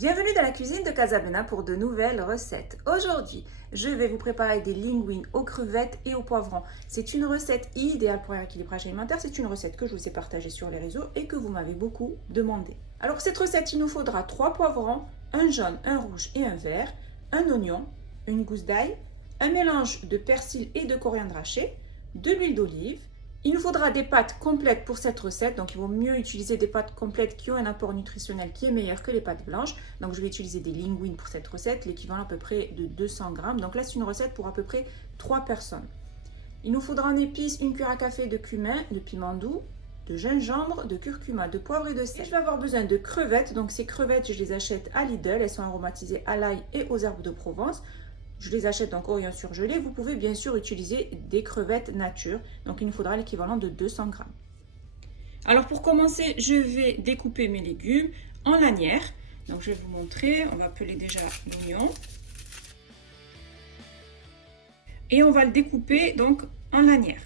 Bienvenue dans la cuisine de Casablanca pour de nouvelles recettes. Aujourd'hui, je vais vous préparer des linguines aux crevettes et aux poivrons. C'est une recette idéale pour un équilibrage alimentaire. C'est une recette que je vous ai partagée sur les réseaux et que vous m'avez beaucoup demandé. Alors pour cette recette, il nous faudra 3 poivrons, un jaune, un rouge et un vert, un oignon, une gousse d'ail, un mélange de persil et de coriandre haché, de l'huile d'olive. Il nous faudra des pâtes complètes pour cette recette, donc il vaut mieux utiliser des pâtes complètes qui ont un apport nutritionnel qui est meilleur que les pâtes blanches. Donc je vais utiliser des linguines pour cette recette, l'équivalent à peu près de 200 grammes. Donc là c'est une recette pour à peu près 3 personnes. Il nous faudra en épices une cuillère à café de cumin, de piment doux, de gingembre, de curcuma, de poivre et de sel. Et je vais avoir besoin de crevettes, donc ces crevettes je les achète à Lidl, elles sont aromatisées à l'ail et aux herbes de Provence. Je les achète donc oignons surgelés. Vous pouvez bien sûr utiliser des crevettes nature. Donc il nous faudra l'équivalent de 200 grammes. Alors pour commencer, je vais découper mes légumes en lanières. Donc je vais vous montrer. On va peler déjà l'oignon. Et on va le découper donc en lanières.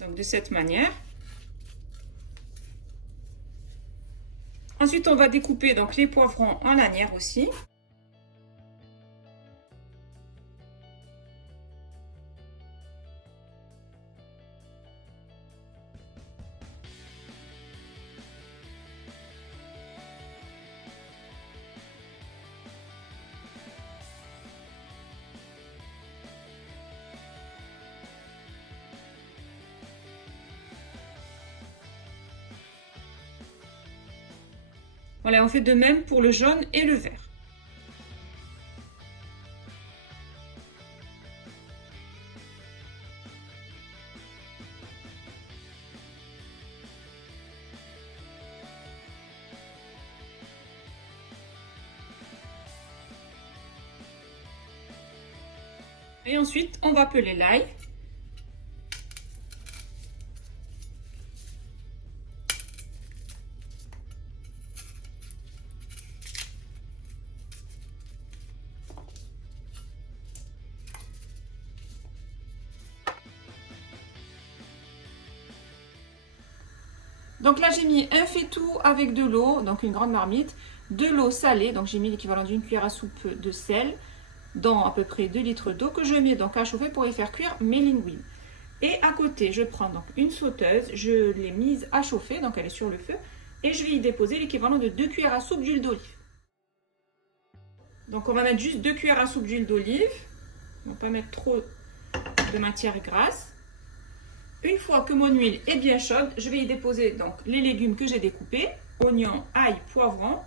Donc de cette manière. Ensuite, on va découper donc les poivrons en lanières aussi. Voilà, on fait de même pour le jaune et le vert. Et ensuite, on va peler l'ail. Donc là, j'ai mis un faitout avec de l'eau, donc une grande marmite, de l'eau salée, donc j'ai mis l'équivalent d'une cuillère à soupe de sel, dans à peu près 2 litres d'eau que je mets donc à chauffer pour y faire cuire mes linguines. Et à côté, je prends donc une sauteuse, je l'ai mise à chauffer, donc elle est sur le feu, et je vais y déposer l'équivalent de 2 cuillères à soupe d'huile d'olive. Donc on va mettre juste 2 cuillères à soupe d'huile d'olive, on ne va pas mettre trop de matière grasse. Une fois que mon huile est bien chaude, je vais y déposer donc les légumes que j'ai découpés, oignons, ail, poivrons.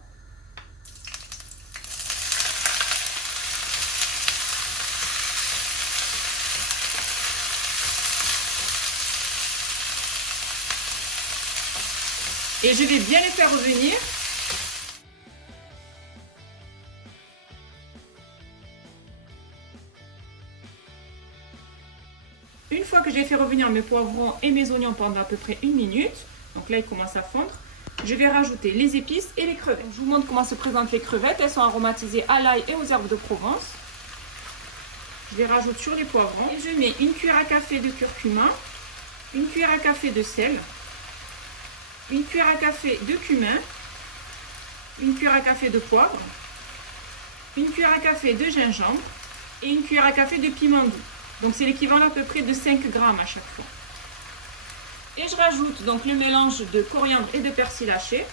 Et je vais bien les faire revenir. Une fois que j'ai fait revenir mes poivrons et mes oignons pendant à peu près 1 minute, donc là ils commencent à fondre, je vais rajouter les épices et les crevettes. Je vous montre comment se présentent les crevettes. Elles sont aromatisées à l'ail et aux herbes de Provence. Je les rajoute sur les poivrons et je mets une cuillère à café de curcuma, une cuillère à café de sel, une cuillère à café de cumin, une cuillère à café de poivre, une cuillère à café de gingembre et une cuillère à café de piment doux. Donc c'est l'équivalent à peu près de 5 grammes à chaque fois. Et je rajoute donc le mélange de coriandre et de persil haché.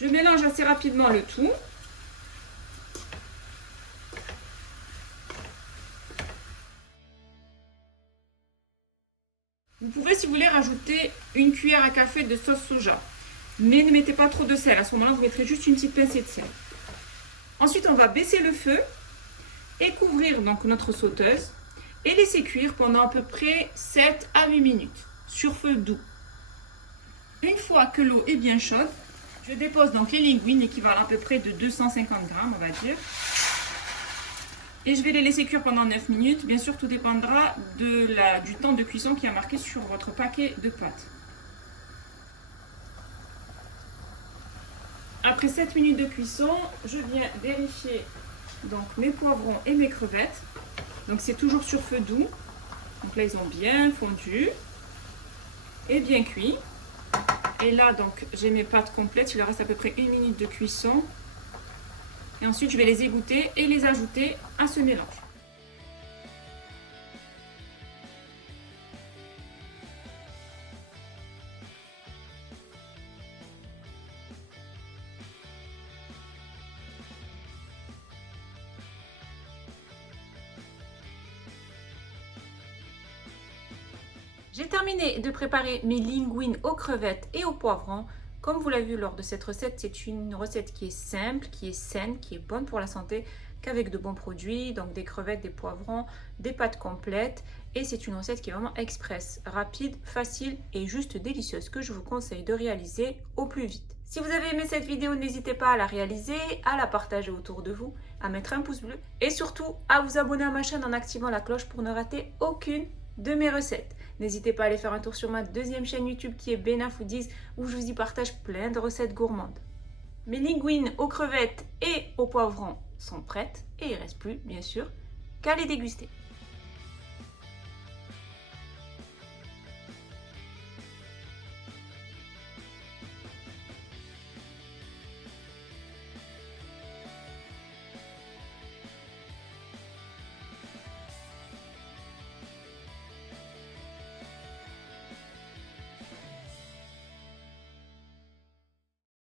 Je mélange assez rapidement le tout. Vous pouvez, si vous voulez, rajouter une cuillère à café de sauce soja. Mais ne mettez pas trop de sel. À ce moment-là, vous mettrez juste une petite pincée de sel. Ensuite, on va baisser le feu et couvrir donc notre sauteuse et laisser cuire pendant à peu près 7 à 8 minutes sur feu doux. Une fois que l'eau est bien chaude, je dépose donc les linguines, équivalent à peu près de 250 grammes, on va dire. Et je vais les laisser cuire pendant 9 minutes. Bien sûr, tout dépendra du temps de cuisson qui est marqué sur votre paquet de pâtes. Après 7 minutes de cuisson, je viens vérifier donc mes poivrons et mes crevettes. Donc c'est toujours sur feu doux. Donc là, ils ont bien fondu et bien cuit. Et là, donc, j'ai mes pâtes complètes. Il leur reste à peu près 1 minute de cuisson. Et ensuite, je vais les égoutter et les ajouter à ce mélange. J'ai terminé de préparer mes linguines aux crevettes et aux poivrons. Comme vous l'avez vu lors de cette recette, c'est une recette qui est simple, qui est saine, qui est bonne pour la santé, qu'avec de bons produits, donc des crevettes, des poivrons, des pâtes complètes. Et c'est une recette qui est vraiment express, rapide, facile et juste délicieuse, que je vous conseille de réaliser au plus vite. Si vous avez aimé cette vidéo, n'hésitez pas à la réaliser, à la partager autour de vous, à mettre un pouce bleu et surtout à vous abonner à ma chaîne en activant la cloche pour ne rater aucune de mes recettes. N'hésitez pas à aller faire un tour sur ma deuxième chaîne YouTube qui est Bena Foodies où je vous y partage plein de recettes gourmandes. Mes linguines aux crevettes et aux poivrons sont prêtes et il ne reste plus bien sûr qu'à les déguster.